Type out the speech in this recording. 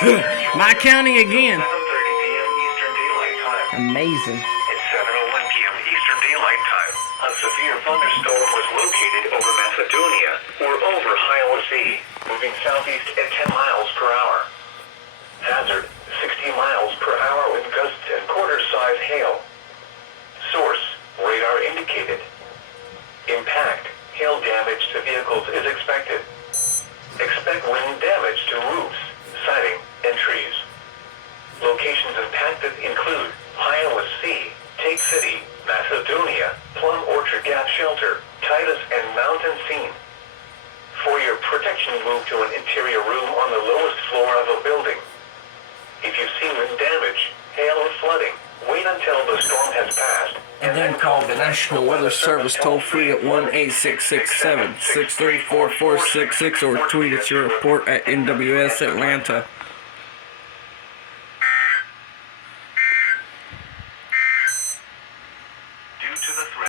My county again. 7:30 p.m. Eastern Daylight Time. Amazing. At 7:01 p.m. Eastern Daylight Time, a severe thunderstorm was located over Macedonia or over Iowa Sea, moving southeast at 10 miles per hour. Hazard, 60 miles per hour with gusts and quarter-size hail. Source, radar indicated. Impact, hail damage to vehicles is expected. Expect wind damage to roofs, siding, and trees. Locations impacted include Iowa Sea, Take City, Macedonia, Plum Orchard Gap Shelter, Titus, and Mountain Scene. For your protection, move to an interior room on the lowest floor of a building. If you see wind damage, hail, or flooding, wait until the storm has passed. And then call the National Weather Service toll-free at 1-866-7-634-4666 or tweet us your report at NWS Atlanta.